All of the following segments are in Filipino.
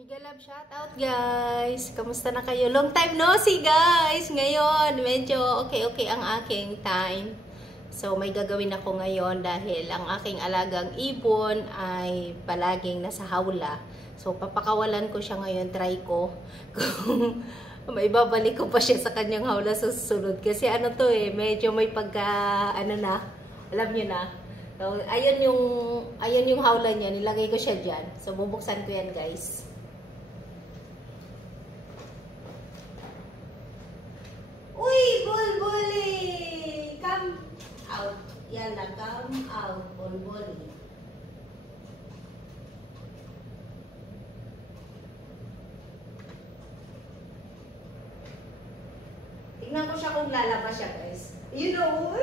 Mega love shoutout guys! Kamusta na kayo? Long time no see guys! Ngayon, medyo okay ang aking time. So, may gagawin ako ngayon dahil ang aking alagang ibon ay palaging nasa hawla. So, papakawalan ko siya ngayon. Try ko kung maibabalik ko pa siya sa kanyang hawla sa susunod. Kasi ano to medyo may pagka, alam nyo na. So, ayun yung hawla niya. Nilagay ko siya dyan. So, bubuksan ko yan guys. Uy, bulbuli! Come out. Yan na, come out, bulbuli. Tingnan ko siya kung lalabas siya, guys. You know,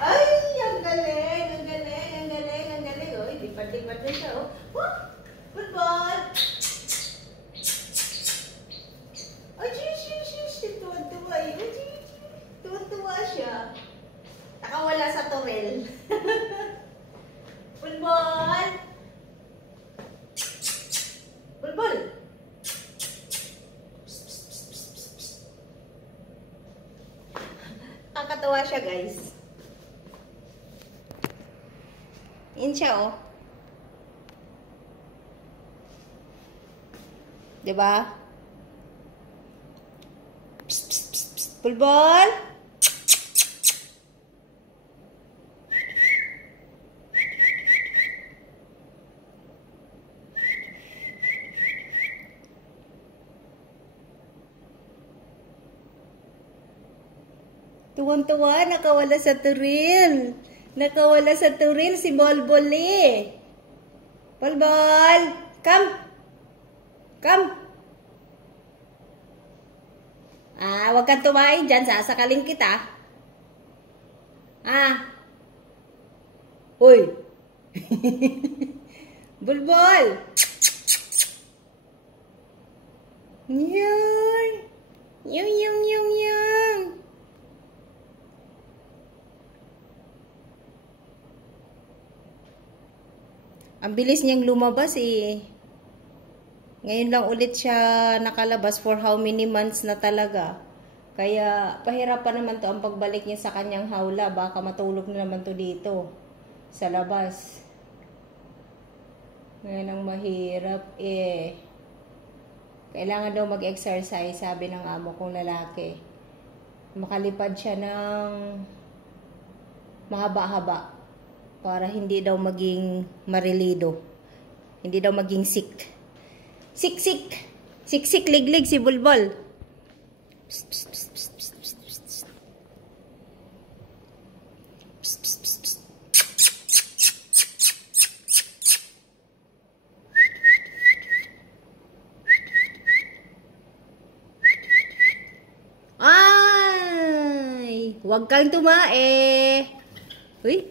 ay, ang galing, ang galing, ang galing, ang galing. Oh, lipat-lipat na siya, oh. Football! Ay, tuwa-tuwa yun. Tuwa-tuwa siya. Nakawala sa torel. Football! Football! Nakakatawa siya, guys. Yan siya, oh. Diba? Psst, psst, psst, psst. Bulbol! Tuwang-tuwa, nakawala sa turil. Nakawala sa turil si Bolboli. Bolbol, come. Come. Huwag kang tumain dyan, sasakalin kita. Uy. Bulbol. Yan. Yung. Ang bilis niyang lumabas eh. Ngayon lang ulit siya nakalabas for how many months na talaga. Kaya pahirapan naman to ang pagbalik niya sa kanyang hawla. Baka matulog na naman to dito sa labas. Ngayon ang mahirap eh. Kailangan daw mag-exercise, sabi ng amo kong lalaki. Makalipad siya ng mahaba-haba para hindi daw maging marilido. Hindi daw maging sick. Siksik, liglig si Bulbol. Psst, psst, psst, psst, psst, psst, psst. Psst, psst, psst, psst. Ay, huwag kang tumae. Uy.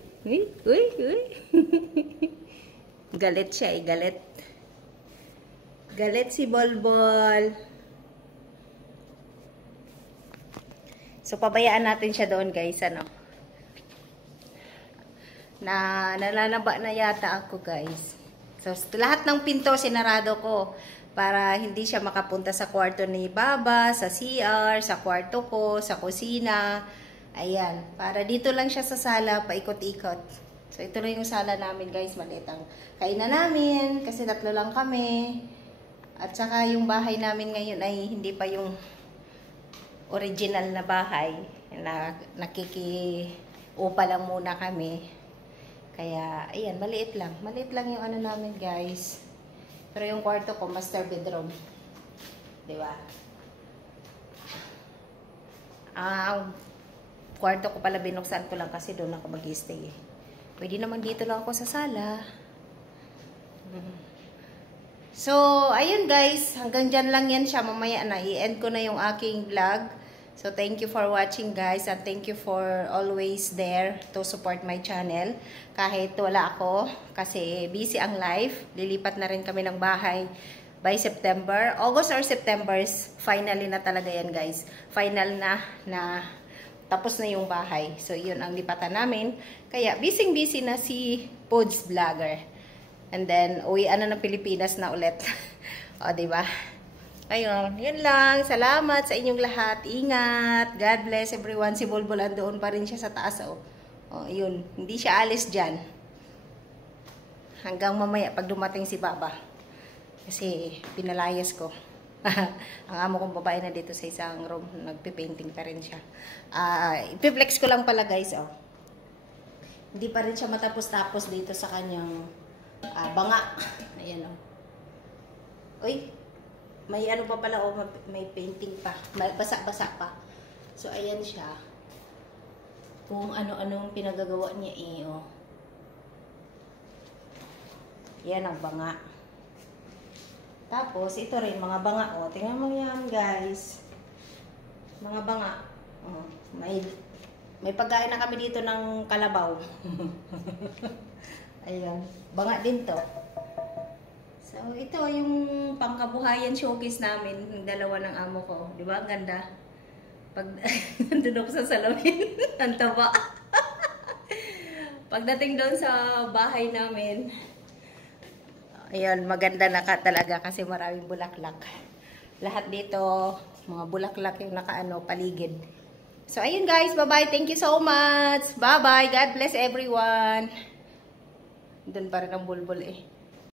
Galit siya eh, galit. Galit si Bolbol. So, pabayaan natin siya doon, guys. Nalalaba na yata ako, guys. So, lahat ng pinto sinarado ko para hindi siya makapunta sa kwarto ni Baba, sa CR, sa kwarto ko, sa kusina. Ayan. Para dito lang siya sa sala, paikot-ikot. So, ito lang yung sala namin, guys. Maliit ang kainan namin kasi 3 lang kami. At saka yung bahay namin ngayon ay hindi pa yung original na bahay. Nakikiupa lang muna kami. Kaya, ayan, maliit lang. Maliit lang yung ano namin, guys. Pero yung kwarto ko, master bedroom. Diba? Ang kwarto ko pala binuksan ko lang kasi doon ako mag-stay eh. Pwede naman dito lang ako sa sala. So, ayun guys. Hanggang dyan lang yan siya. Mamaya na. I-end ko na yung aking vlog. So, thank you for watching guys. And thank you for always there to support my channel. Kahit wala ako. Kasi busy ang life. Lilipat na rin kami ng bahay by September. August or September. Finally na talaga yan guys. Final na tapos na yung bahay. So, yun ang lipatan namin. Kaya, busy na si Pods Vlogger. And then, uwian na ng Pilipinas na ulit. O, diba? Ayun, yun lang. Salamat sa inyong lahat. Ingat. God bless everyone. Si Bulbul andoon pa rin siya sa taas. O, yun. Hindi siya alis dyan. Hanggang mamaya pag dumating si Baba. Kasi pinalayas ko. Ang amo kong babae na dito sa isang room. Nagpipainting pa rin siya. Ipiflex ko lang pala guys. Hindi pa rin siya matapos-tapos dito sa kanyang banga. Ayan o. Uy. May ano pa pala, may painting pa. Basa-basa pa. So, ayan siya. Kung ano-anong pinagagawa niya Yan ang banga. Tapos, ito rin, mga banga, Tingnan mo yan, guys. Mga banga. May pagkain na kami dito ng kalabaw. Ayan. Banga din to. So, ito yung pangkabuhayan showcase namin, yung dalawa ng amo ko. Di ba? Ang ganda. Pag nandun ako sa salamin, ang taba. Pagdating doon sa bahay namin, ayun, maganda na talaga kasi maraming bulaklak. Lahat dito, mga bulaklak yung paligid. So, ayun guys, bye-bye. Thank you so much. Bye-bye. God bless everyone. Doon pa rin ang bulbul